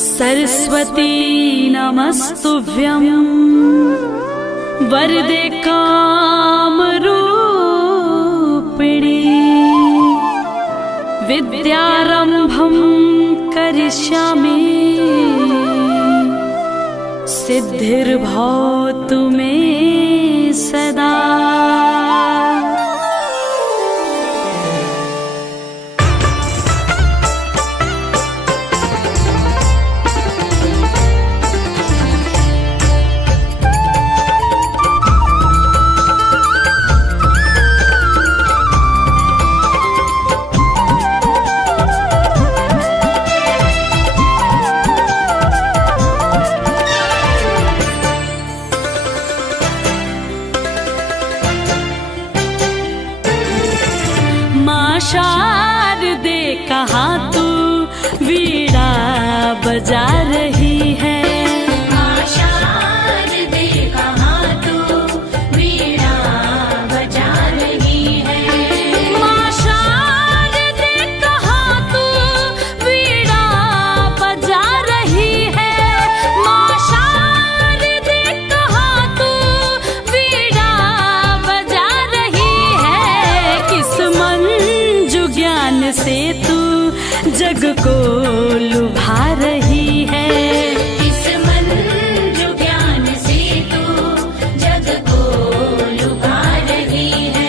सरस्वती नमस्तुभ्यं वरदे कामरूपिणी विद्यारंभं करिष्यामि सिद्धिर्भवतु मे सदा। शारदे कहाँ तू वीणा बजा रही है। शारदे कहाँ तू वीणा बजा रही है। शारदे कहाँ तू वीणा बजा रही है। शारदे कहाँ तू वीणा बजा रही है। किस मन ज्ञान से तू जग को लुभा रही है। इस मन जो ज्ञान से तू जग को लुभा रही है।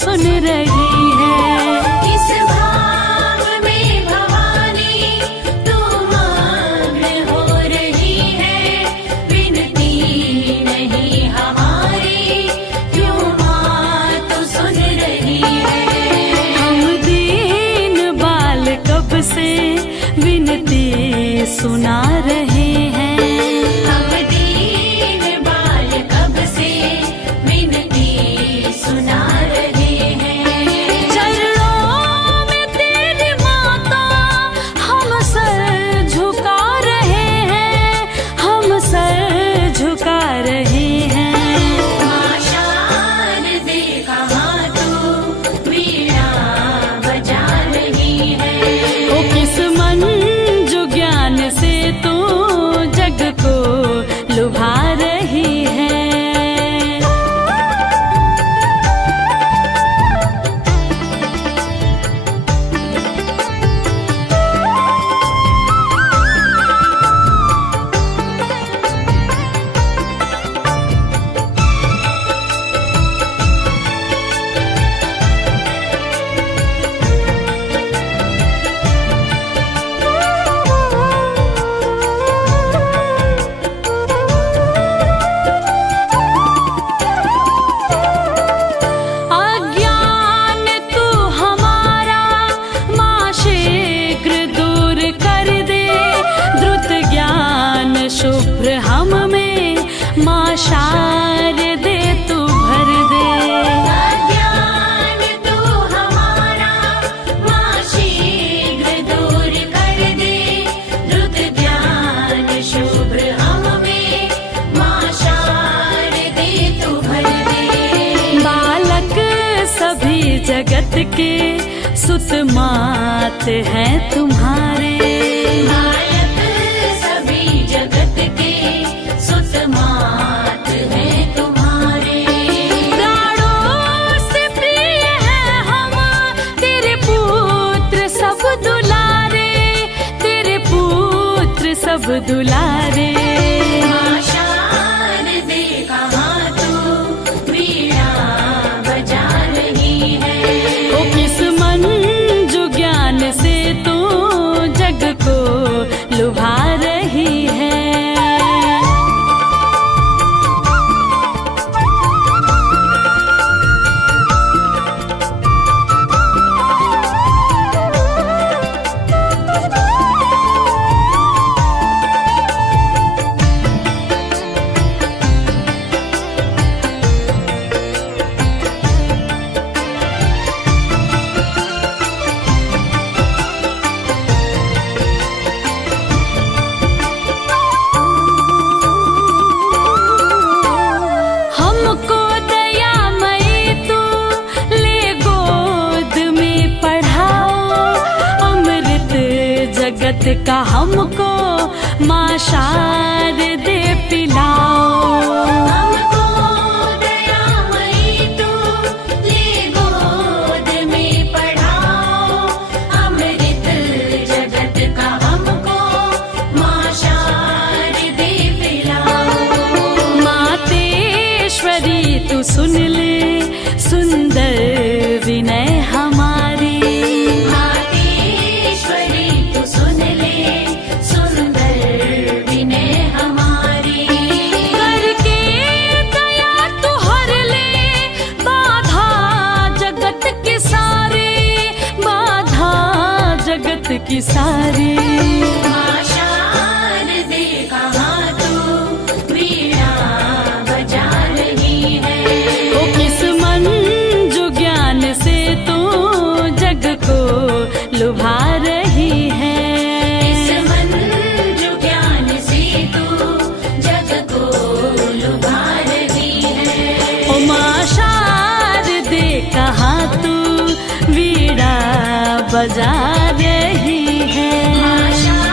सुन रही है किस भाव में भवानी तू मग्न हो रही है। विनती नहीं हमारी क्यों माँ तू सुन रही है। हम दीन बाल कब से विनती सुना रहे हैं। हम दीन बाल कब से विनती सुना रहे हैं। लुभा रही है। शुभ्र हम में माँ शारदे तू भर दे। अज्ञान तू हमारा माँ शीघ्र दूर कर दे। द्रुत ज्ञान शुभ्र हम में माँ शारदे तू भर दे। बालक सभी जगत के सुत मात हैं तुम्हारे। सब दुलारे शारदे कहाँ तू वीणा बजा रही है। ओ किस मन जो ज्ञान से तू जग को लुभा जगत का हमको माँ शारदे पिलाओ। हमको दयामयी तू ले गोद में पढ़ाओ। अमृत जगत का हमको माँ शारदे पिलाओ। मातेश्वरी तू सुन ले सुंदर विनय हमारी। मातेश्वरी तू सुन ले सुंदर विनय हमारी। करके दया तू हर ले बाधा जगत की सारी, बाधा जगत की सारी। माँ शारदे कहाँ तू वीणा बजा रही है। ओ किस मन जो ज्ञान से तू जग को लुभा रही है। इस मन जो ज्ञान से तू जग को लुभा रही है। ओ माँ शारदे कहाँ तू वीणा बजा रही है। माँ शारदे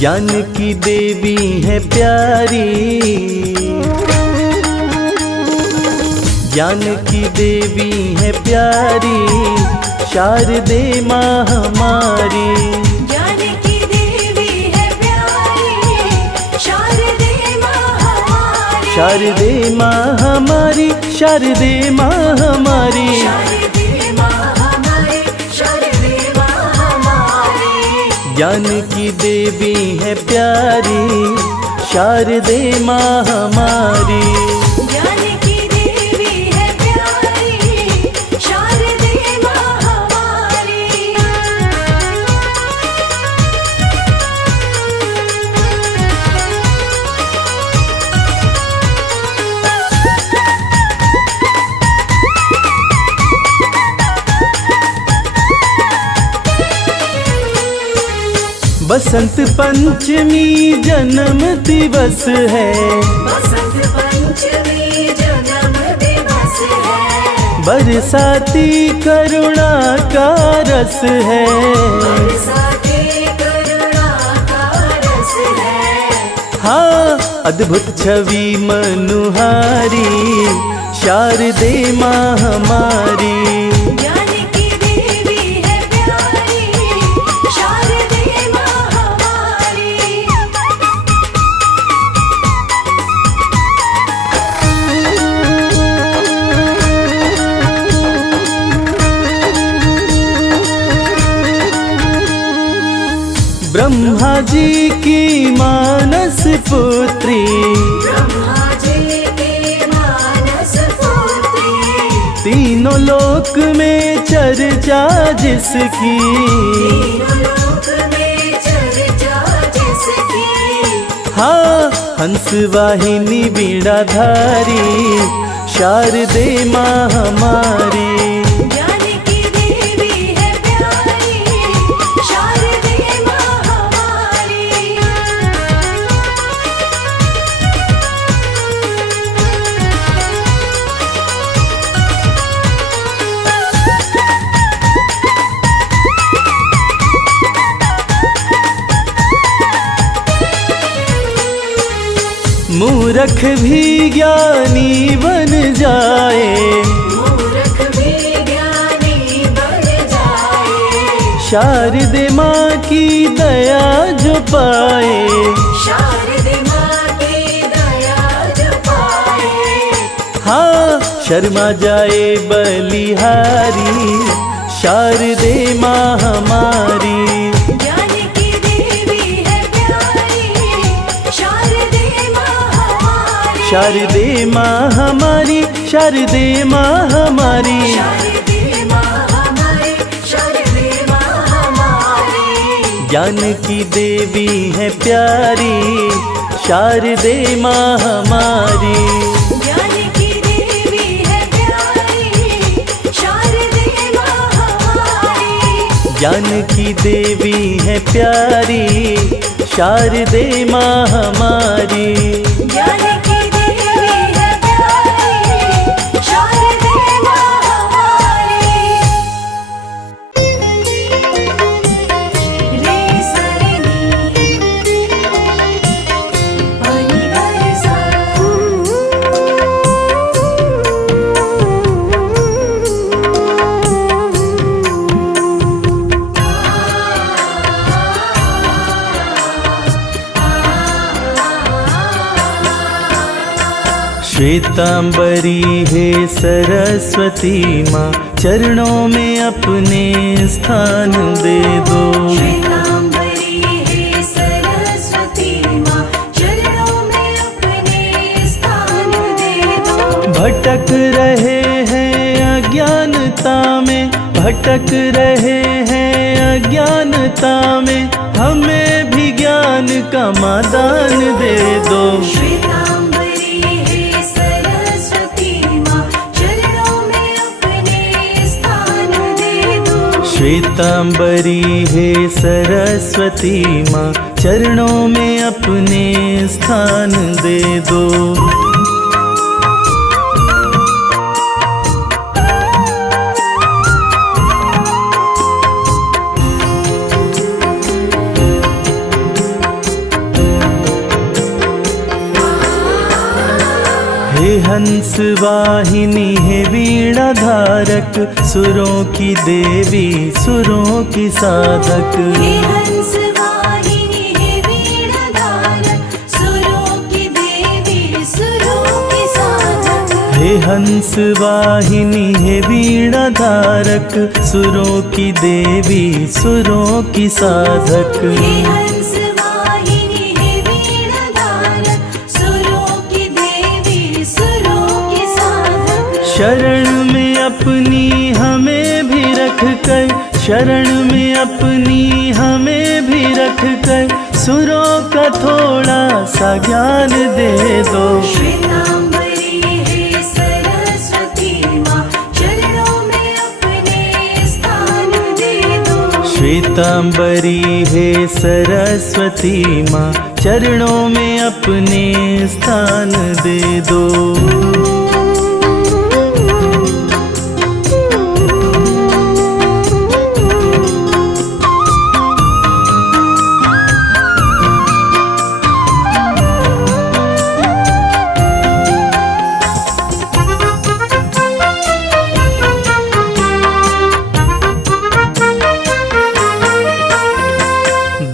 ज्ञान की देवी है प्यारी, ज्ञान की देवी है प्यारी, शारदे माँ हमारी। ज्ञान की देवी है प्यारी, शारदे माँ हमारी। शारदे माँ हमारी, शारदे माँ हमारी। शारदे माँ हमारी, शारदे माँ हमारी। ज्ञान की देवी है प्यारी, शारदे माँ हमारी। ज्ञान की देवी है प्यारी, शारदे माँ हमारी। बसंत पंचमी जन्म दिवस है, बसंत पंचमी जन्म दिवस है। बरसाती करुणा का रस है। बरसाती करुणा का रस है। हाँ, अद्भुत छवि मनुहारी, शारदे माँ हमारी। ज्ञान की देवी है प्यारी, शारदे माँ हमारी। ब्रह्मा जी की मानस पुत्री, ब्रह्मा जी के मानस पुत्री। तीनों लोक में चर्चा जिसकी। तीनों लोक में चर्चा जिसकी। हाँ, हंस वाहिनी बीड़ाधारी, शारदे माँ हमारी। ज्ञान की देवी है प्यारी, शारदे माँ हमारी। मूर्ख भी ज्ञानी बन जाए, मूर्ख भी ज्ञानी बन जाए। शारदे माँ की दया जो पाए। शारदे माँ की दया जो पाए। हाँ, शर्मा जाए बलिहारी, शारदे माँ हमारी। ज्ञान की देवी है प्यारी, शारदे माँ हमारी। शारदे माँ हमारी, शारदे माँ हमारी। शारदे माँ हमारी, शारदे माँ हमारी। ज्ञान की देवी है प्यारी, शारदे माँ हमारी। ज्ञान की देवी है प्यारी, शारदे माँ हमारी। ज्ञान की देवी है प्यारी, शारदे माँ हमारी। ज्ञान की देवी है प्यारी, शारदे माँ हमारी। रे सरे नी, पनी गर सा। श्वेतांबरी है सरस्वती माँ, चरणों में अपने स्थान दे दो। श्वेतांबरी है सरस्वती माँ, चरणों में अपने स्थान दे दो। भटक रहे हैं अज्ञानता में, भटक रहे हैं अज्ञानता में, हमें भी ज्ञान का मादान दे दो। श्वेतांबरी है सरस्वती माँ, चरणों में अपने स्थान दे दो। श्वेतांबरी है सरस्वती माँ, चरणों में अपने स्थान दे दो। हंस वाहिनी है वीणा धारक, सुरों की देवी सुरों की साधक। हे हंस वाहिनी है वीणा धारक, सुरों की देवी सुरों की साधक। हे हंस वाहिनी है वीणा धारक, सुरों की देवी सुरों की साधक। हे हंस वाहिनी है वीणा धारक, सुरों की देवी सुरों की साधक। शरण में अपनी हमें भी रख कर, शरण में अपनी हमें भी रख कर, सुरों का थोड़ा सा ज्ञान दे दो। श्वेतांबरी है सरस्वती माँ, चरणों में अपने स्थान दे दो। श्वेतांबरी है सरस्वती माँ, चरणों में अपने स्थान दे दो।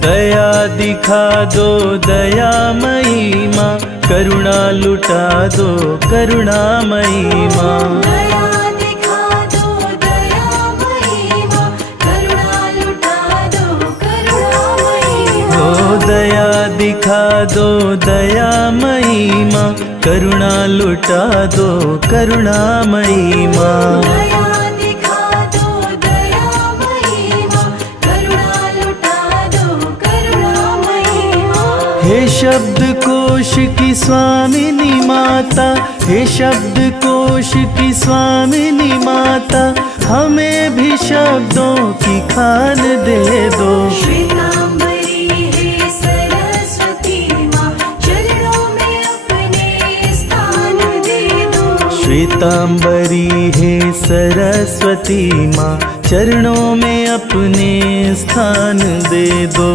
दया दिखा दो दयामयी माँ, करुणा लुटा दो करुणामयी माँ। दया दिखा दो दयामयी माँ, करुणा लुटा दो करुणामयी माँ। ओ दया दिखा दो दयामयी माँ, करुणा लुटा दो करुणामयी माँ। दया दिखा दो दयामयी माँ, करुणा लुटा दो करुणामयी माँ। हे शब्द कोश की स्वामिनी माता, हे शब्द कोश की स्वामिनी माता, हमें भी शब्दों की खान दे दो। श्वेतांबरी है सरस्वती माँ, चरणों में अपने स्थान दे दो। श्वेतांबरी है सरस्वती माँ, चरणों में अपने स्थान दे दो।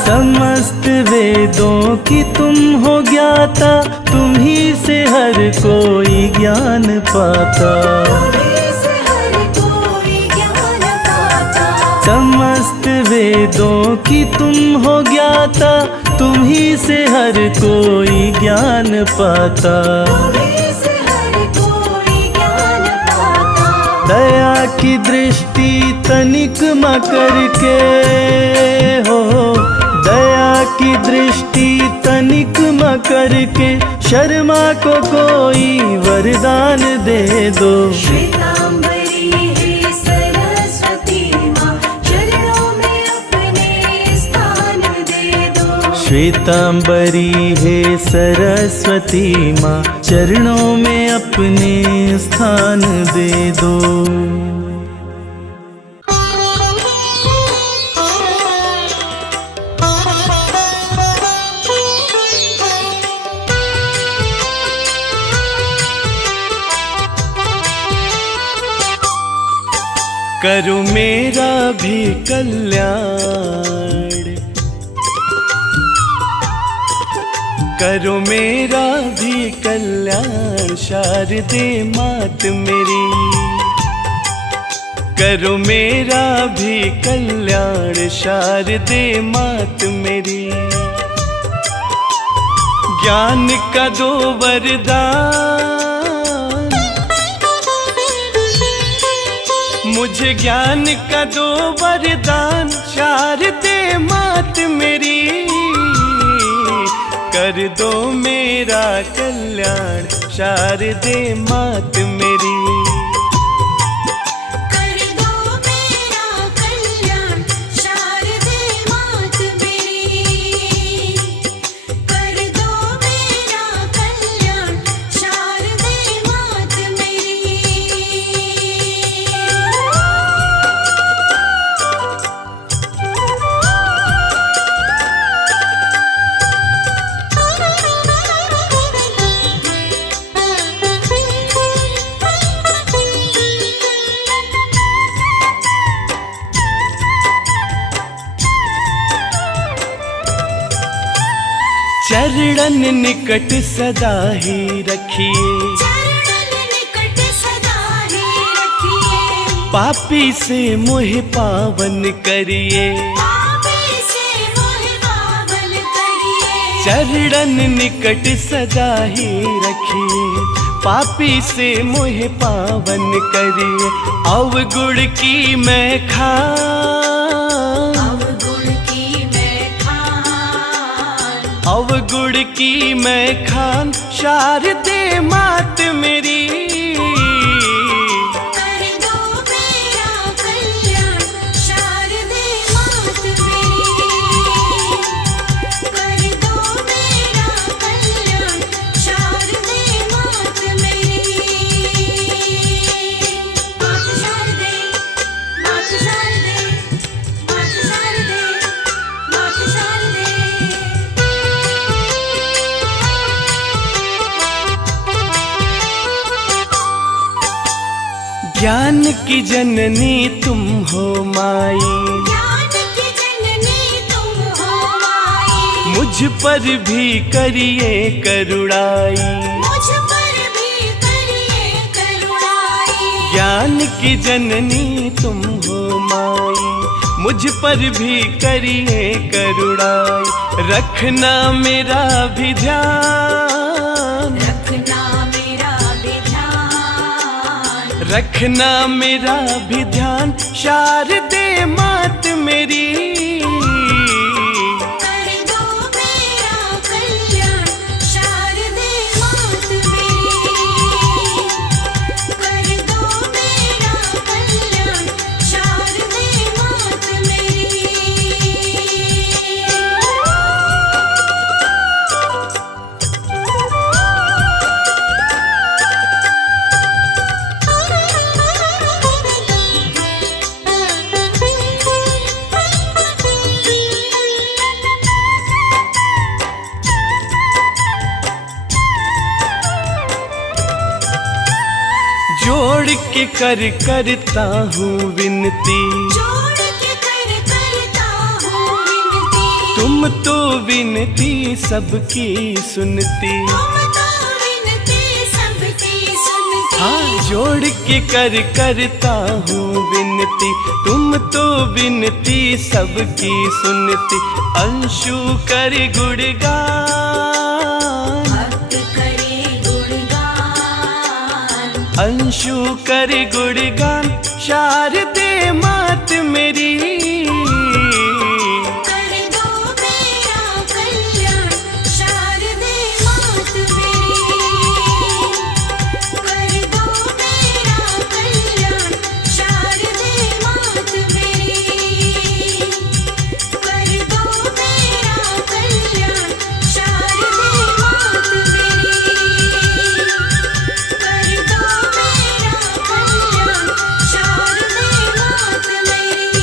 समस्त वेदों की तुम हो ज्ञाता, तुम ही से हर कोई ज्ञान पाता। तुम्हीं से हर कोई ज्ञान पाता। समस्त वेदों की तुम हो ज्ञाता, तुम ही से हर कोई ज्ञान पाता। तुम्हीं से हर कोई ज्ञान पाता। दया की दृष्टि तनिक म करके हो, दया की दृष्टि तनिक म करके, शर्मा को कोई वरदान दे दो। श्वेतांबरी है सरस्वती माँ, चरणों में अपने स्थान दे दो। श्वेतांबरी है सरस्वती माँ, चरणों में अपने स्थान दे दो। करो मेरा भी कल्याण, करो मेरा भी कल्याण, शारदे मात मेरी। करो मेरा भी कल्याण, शारदे मात मेरी। ज्ञान का दो वरदान, मुझे ज्ञान का दो वरदान, शारदे मात मेरी। कर दो मेरा कल्याण, शारदे मात मेरी। कर दो मेरा कल्याण, शारदे मात मेरी। कर दो मेरा कल्याण, शारदे मात मेरी। चरणन निकट सदा ही रखिए, चरणन निकट सदा ही रखिए। पापी से मोह पावन करिए, पापी से मोह पावन करिए। चरणन निकट सदा ही रखिए, पापी से मोह पावन करिए। अवगुण की मैं खान, अवगुण की मैं खान, अवगुण की मैं खान, शारदे मात मेरी। कर दो मेरा कल्याण शारदे मात मेरी। कर दो मेरा कल्याण शारदे मात मेरी। मात शारदे, मात शारदे, मात शारदे, मात शारदे। ज्ञान की जननी तुम हो माई, ज्ञान की जननी तुम हो माई। मुझ पर भी करिए करुणाई। मुझ पर भी करिए करुणाई। ज्ञान की जननी तुम हो माई, मुझ पर भी करिए करुणाई। रखना मेरा भी ध्यान, रखना मेरा भी ध्यान, रखना मेरा भी ध्यान, शारदे मात मेरी। कर दो मेरा कल्याण शारदे मात मेरी। कर दो मेरा कल्याण शारदे मात मेरी। जोड़ के करता हूँ विनती, जोड़ के करता हूँ विनती। तुम तो विनती सबकी सुनती। तुम तो विनती सबकी सुनती। हाँ, जोड़ के करता हूँ विनती, तुम तो विनती सबकी सुनती। अंशु कर गुणगान, भक्त करे गुणगान, अंशु कर गुणगान, शारदे मात मेरी। कर दो मेरा कल्याण शारदे मात मेरी। कर दो मेरा कल्याण शारदे मात मेरी। कर दो मेरा कल्याण शारदे मात मेरी। कर दो मेरा कल्याण शारदे मात मेरी।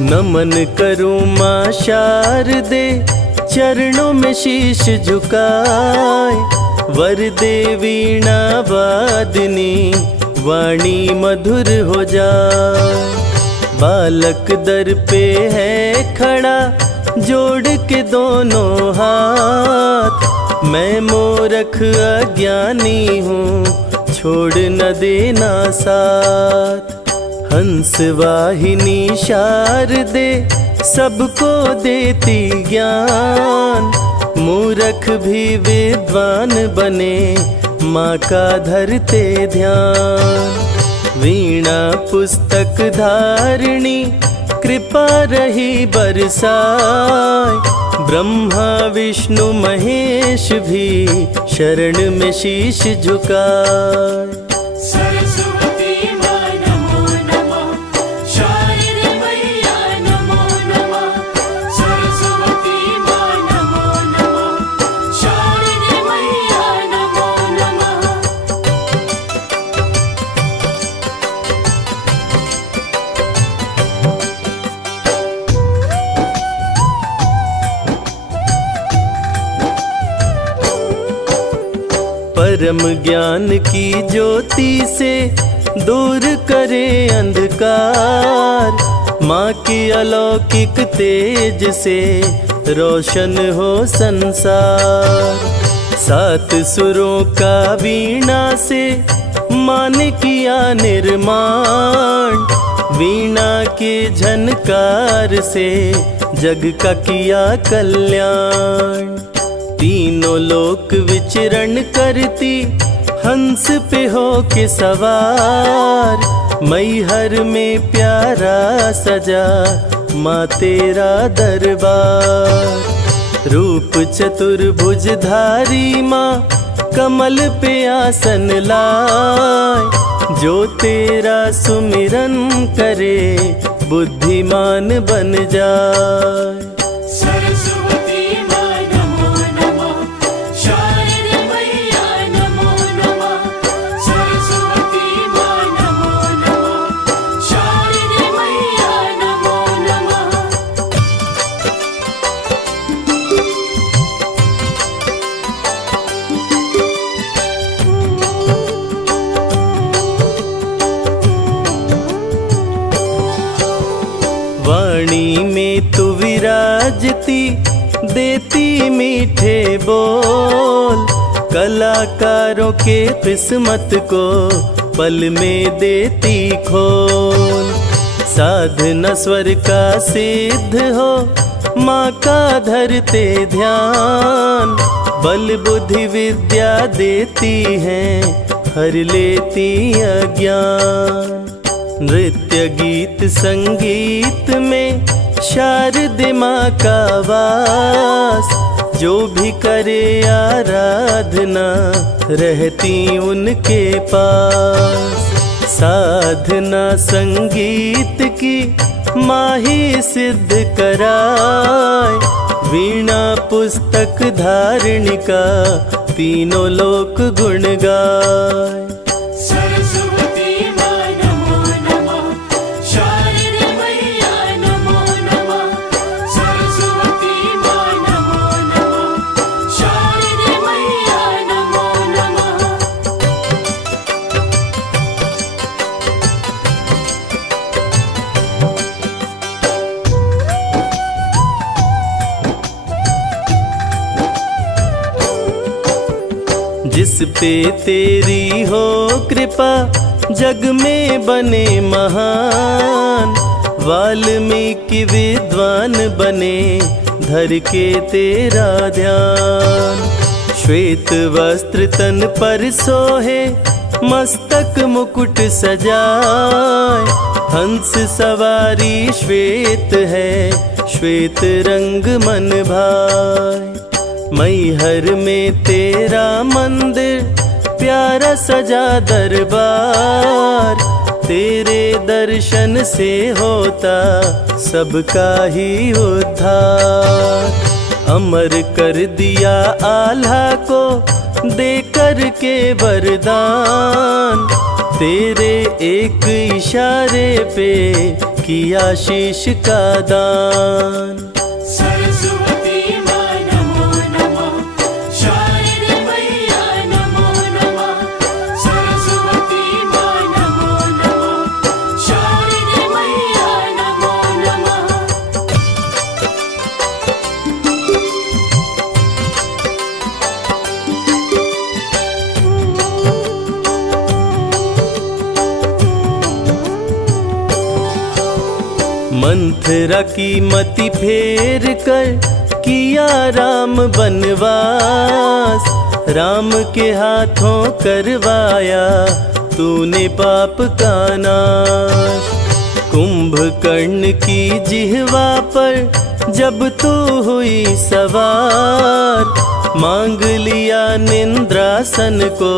नमन करूं माँ शारदे, चरणों में शीश झुकाए। वर दे वीणा वादनी, वाणी मधुर हो जाए। बालक दर पे है खड़ा, जोड़ के दोनों हाथ। मैं मूर्ख अज्ञानी हूँ, छोड़ न देना साथ। हंस वाहिनी शारदे, सबको देती ज्ञान। मूर्ख भी विद्वान बने, माँ का धरते ध्यान। वीणा पुस्तक धारिणी, कृपा रही बरसाए। ब्रह्मा विष्णु महेश भी, शरण में शीश झुकाए। सरस्वती माँ नमो नमः, शारदे मैया नमो नमः। सरस्वती परम ज्ञान की ज्योति से दूर करे अंधकार। माँ की अलौकिक तेज से रोशन हो संसार। 7 सुरों का वीणा से माँ ने किया निर्माण। वीणा के झनकार से जग का किया कल्याण। तीनों लोक विचरण करती हंस पे हो के सवार। मैहर में प्यारा सजा माँ तेरा दरबार। रूप चतुर्भुजधारी माँ कमल पे आसन लाए। जो तेरा सुमिरन करे बुद्धिमान बन जाए। सरस्वती माँ नमो नमः, शारदे मैया नमो नमः। सरस्वती माँ नमो नमः, शारदे मैया नमो नमः। वाणी में तू विराजती देती मीठे बोल। कलाकारों के किस्मत को पल में देती खोल। साधना स्वर का सिद्ध हो माँ का धरते ध्यान। बल बुद्धि विद्या देती है हर लेती अज्ञान। नृत्य गीत संगीत में शारदे माँ का वास। जो भी करे आराधना रहती उनके पास। साधना संगीत की माँ ही सिद्ध कराए। वीणा पुस्तक धारणिका तीनों लोक गुण गाए। सरस्वती माँ नमो नमः, शारदे मैया नमो नमः। सरस्वती माँ नमो नमः, शारदे मैया नमो नमः। जिस पे तेरी हो कृपा जग में बने महान। वाल्मीकि विद्वान बने धर के तेरा ध्यान। श्वेत वस्त्र तन पर सोहे मस्तक मुकुट सजाए। हंस सवारी श्वेत है श्वेत रंग मन भाए। मैहर में तेरा मंदिर प्यारा सजा दरबार। तेरे दर्शन से होता सबका ही उद्धार। अमर कर दिया आल्हा को दे कर के वरदान। तेरे एक इशारे पे किया शीश का दान। सरस्वती माँ नमो नमः, शारदे मैया नमो नमः। सरस्वती माँ नमो नमः, शारदे मैया नमो नमः। मंथरा की मति फेर कर किया राम बनवास। राम के हाथों करवाया तूने पाप का नाश। कुंभकर्ण की जिह्वा पर जब तू हुई सवार। मांग लिया निंद्रासन को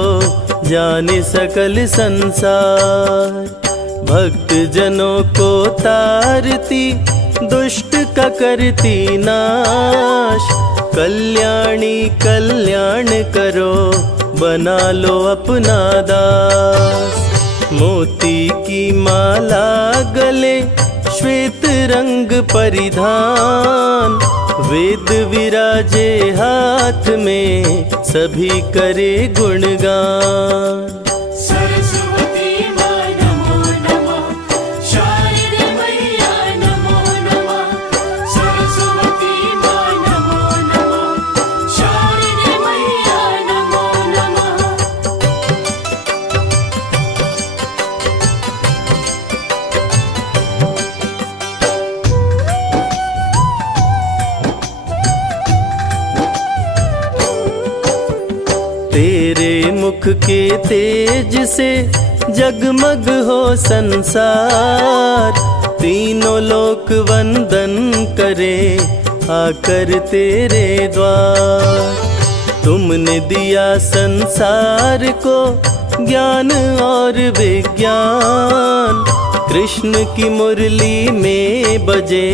जाने सकल संसार। भक्त जनों को तारती दुष्ट का करती नाश। कल्याणी कल्याण करो बना लो अपना दास। मोती की माला गले श्वेत रंग परिधान, वेद विराजे हाथ में, सभी करे गुणगान। सरस्वती माँ नमो नमः, शारदे मैया नमो नमः। सरस्वती माँ नमो नमः, शारदे मैया नमो नमः। तेरे मुख के तेज से जगमग हो संसार, तीनों लोक वंदन करे आकर तेरे द्वार। तुमने दिया संसार को ज्ञान और विज्ञान, कृष्ण की मुरली में बजे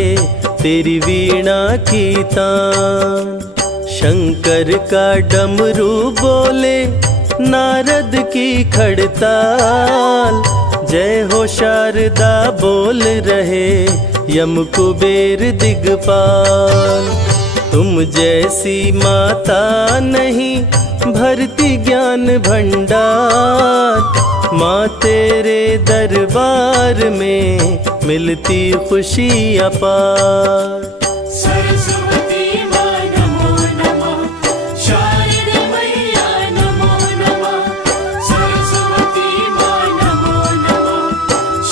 तेरी वीणा की तान। शंकर का डमरू बोले नारद की खड़ताल, जय हो शारदा बोल रहे यम कुबेर दिगपाल। तुम जैसी माता नहीं भरती ज्ञान भंडार, माँ तेरे दरबार में मिलती खुशी अपार। सरस्वती माँ नमो नमः, शारदे मैया नमो नमः। सरस्वती माँ नमो नमः,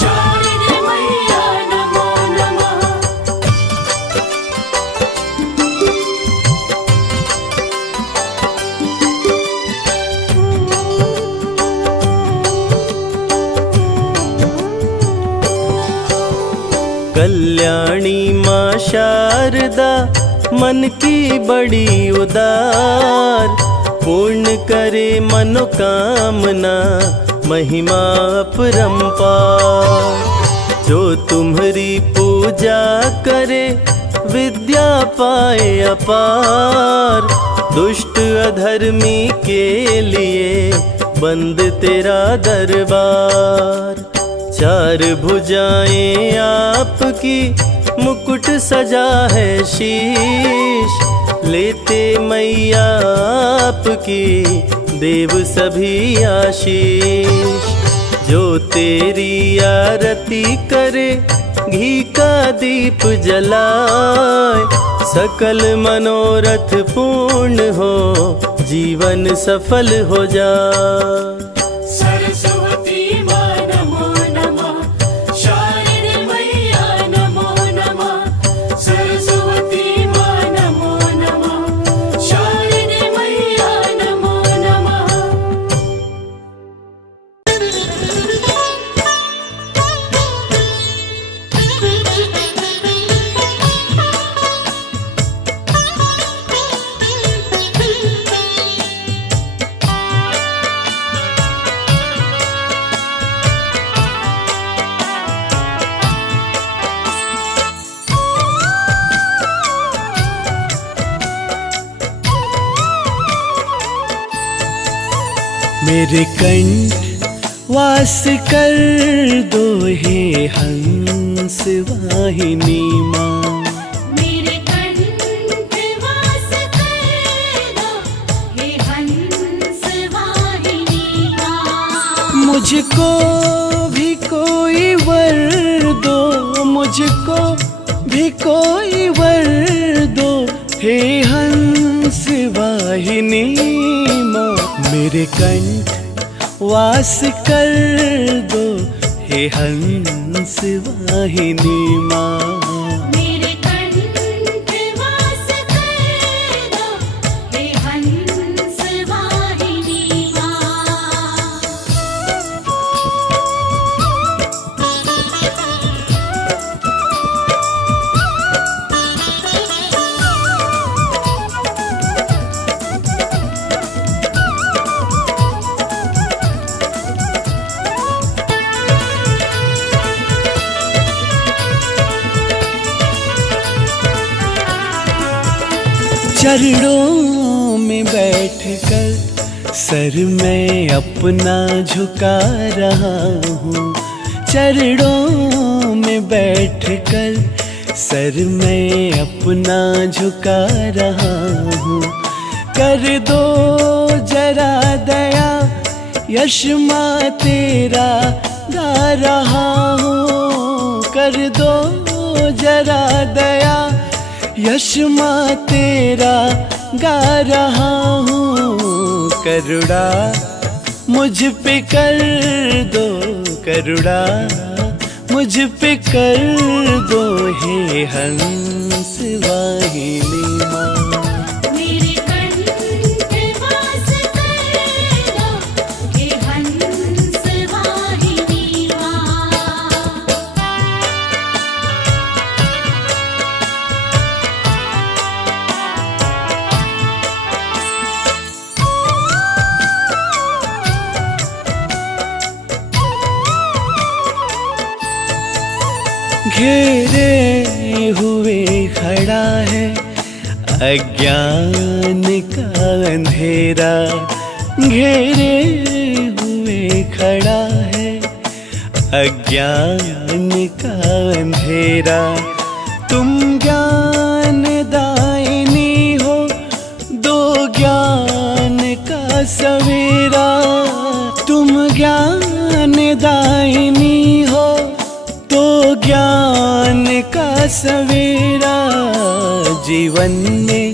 शारदे मैया नमो नमः। कल्याणी माँ शारदा मन की बड़ी उदार, पूर्ण करे मनोकामना महिमा अपरंपार। जो तुम्हारी पूजा करे विद्या पाए अपार, दुष्ट अधर्मी के लिए बंद तेरा दरबार। चार भुजाएं आपकी मुकुट सजा है शीश, लेते मैया आपकी देव सभी आशीष। जो तेरी आरती करे घी का दीप जलाए, सकल मनोरथ पूर्ण हो जीवन सफल हो जाए। सरस्वती माँ नमो नमः, शारदे मैया नमो नमः। सरस्वती माँ नमो नमः, शारदे मैया नमो नमः। मेरे कंठ वास कर दो हे हंस वाहिनी माँ, मेरे कंठ वास कर दो हे हंस वाहिनी माँ। मुझको भी कोई वर दो, मुझको भी कोई वर दो हे हंस वाहिनी माँ। मेरे कंठ वास कर दो हे हंस वाहिनी माँ। मेरे कंठ वास कर दो हे हंस वाहिनी माँ। चरणों में बैठकर सर मैं अपना झुका रहा हूँ, चरणों में बैठकर सर मैं अपना झुका रहा हूँ। कर दो जरा दया, यश माँ तेरा गा रहा हूँ। कर दो जरा दया, यश माँ तेरा गा रहा हूँ। करुणा मुझ पे कर दो, करुणा मुझ पे कर दो, हे हंस वाहिनी माँ। मेरे कंठ वास कर दो, हे हंस वाहिनी माँ। घेरे हुए खड़ा है अज्ञान का अंधेरा, घेरे हुए खड़ा है अज्ञान का अंधेरा। तुम ज्ञान दायिनी हो, दो ज्ञान का सवेरा। तुम ज्ञान दायिनी हो, तो ज्ञान का सवेरा। जीवन में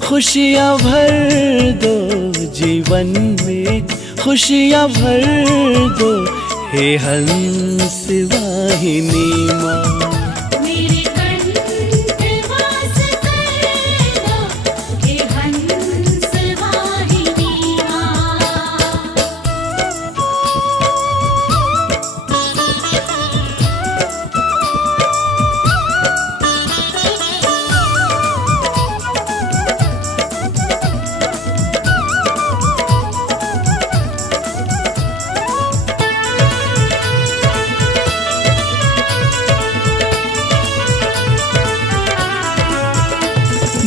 खुशियाँ भर दो, जीवन में खुशियाँ भर दो, हे हंस वाहिनी माँ। मेरे कंठ वास कर दो, हे हंस वाहिनी माँ।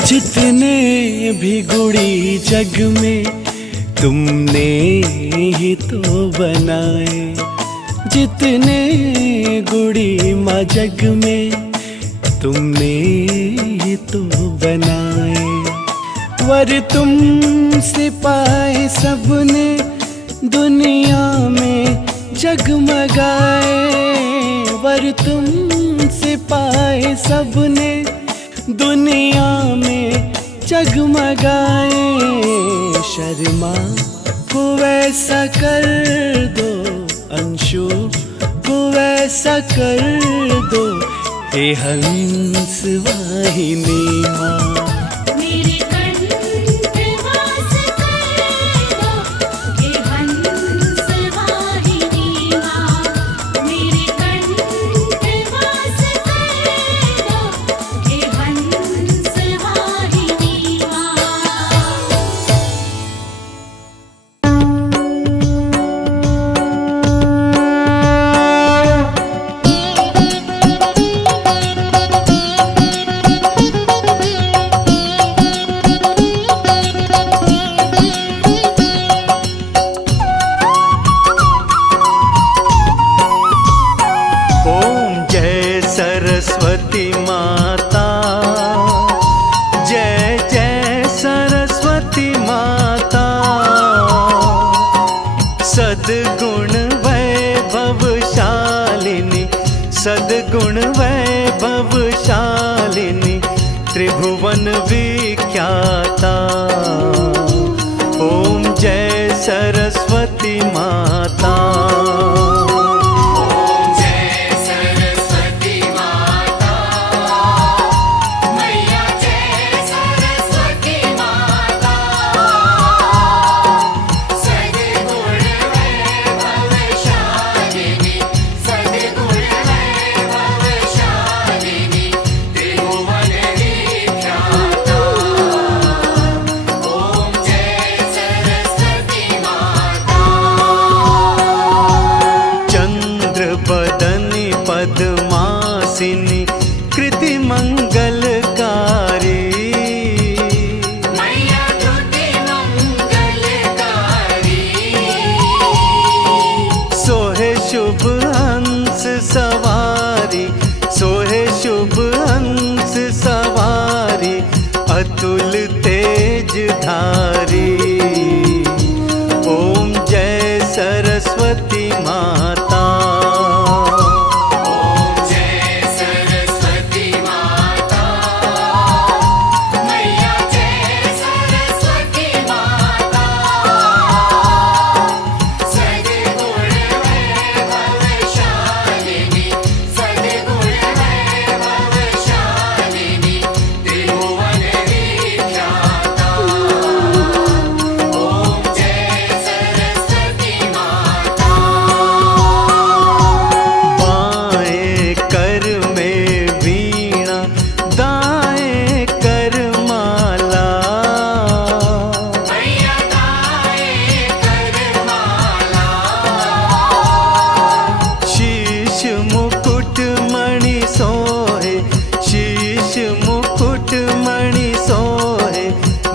जितने भी गुड़ी जग में तुमने ही तो बनाए, जितने गुड़ी माँ जग में तुमने ही तो बनाए। वर तुम से पाए सबने दुनिया में जगमगाए, वर तुम से पाए सबने दुनिया में जगमगाए। शर्मा को वैसा कर दो, अंशु को वैसा कर दो, हे हंस वाहिनी माँ। मेरे कंठ वास कर दो, हे हंस वाहिनी माँ। मेरे कंठ वास कर दो, हे हंस वाहिनी माँ। ओम जय सरस्वती माता, जय जय सरस्वती माता। सद्गुण वैभवशालिनी, सद्गुण वैभवशालिनी, त्रिभुवन विख्याता। ओम जय सरस्वती माता। बदनी पद्मासिनी, कृति मंगलकारी। मैया कृति मंगलकारी। सोहे शुभ हंस सवारी, अतुल तेज धारी। ओम जय सरस्वती माता।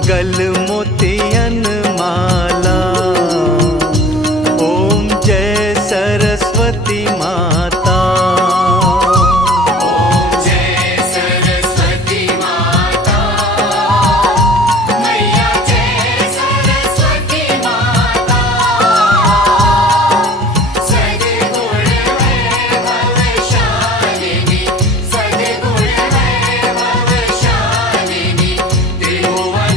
गल मोतियन माला। ओम जय सरस्वती माता। ओम जय सरस्वती माता। मैया जय सरस्वती माता। सद्गुण वैभवशालिनी, सद्गुण वैभवशालिनी, त्रिभुवन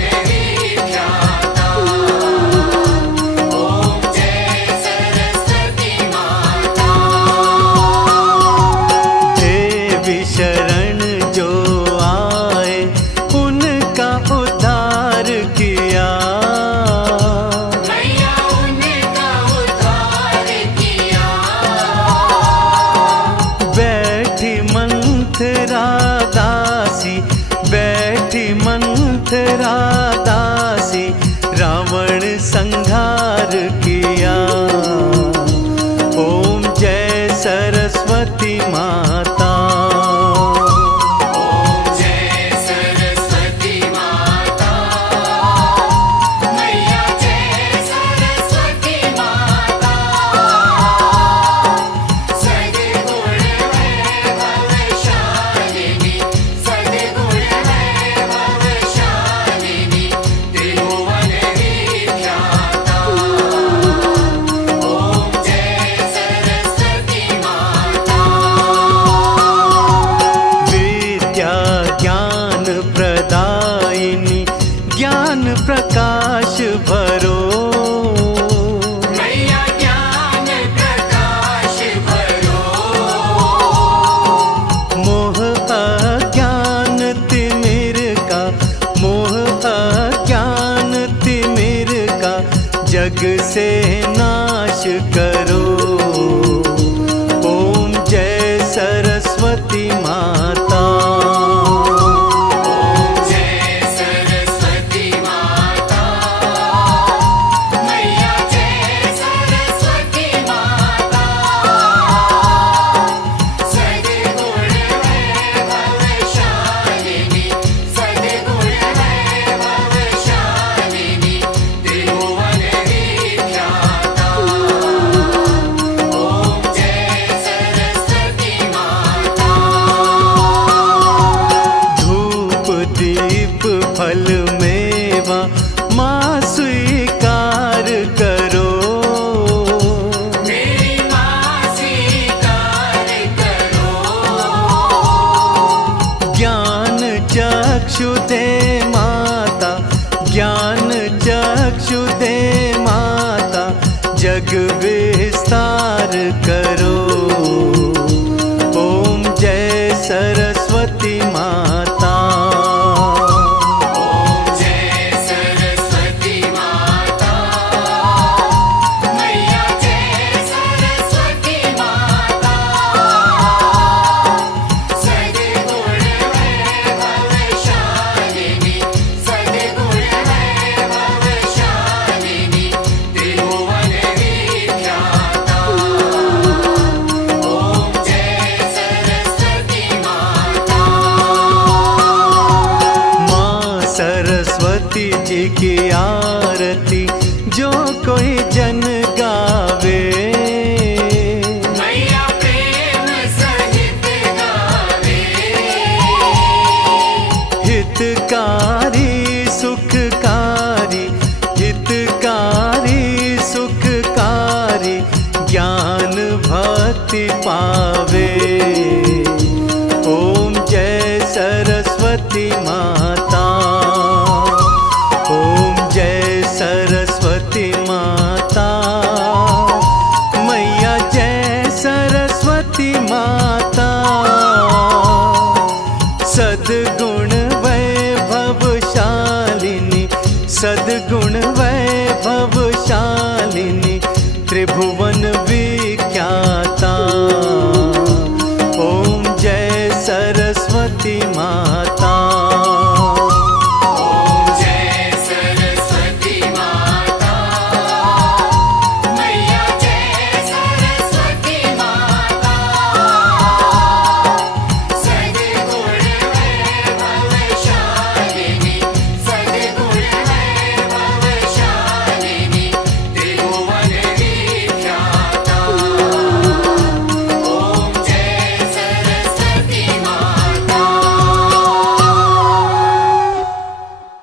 शरण जो आए उनका उद्धार किया। मैया उनका उद्धार किया। बैठी मंथरा दासी, बैठी मंथरा दासी, रावण संहार किया। ओम जय सरस्वती माता। ज्ञान प्रकाश भरो। मैया ज्ञान प्रकाश भरो। मोह अज्ञान तिमिर का, मोह अज्ञान तिमिर का, जग से नाश करो। ओम जय सरस्वती माता। फल मेवा माँ स्वीकार करो। मेरी माँ स्वीकार करो। ज्ञान चक्षु दे माता, ज्ञान चक्षु दे माता, जग विस्तार करो। ओम जय सरस्वती माता। सरस्वती जी की आरती जो कोई जन गावे। मैया प्रेम सहित गावे। हितकारी सरस्वती माता। ओम जय सरस्वती माता, मैया जय सरस्वती माता। सद्गुण वैभवशालिनी, सद्गुण वैभवशालिनी, त्रिभुवन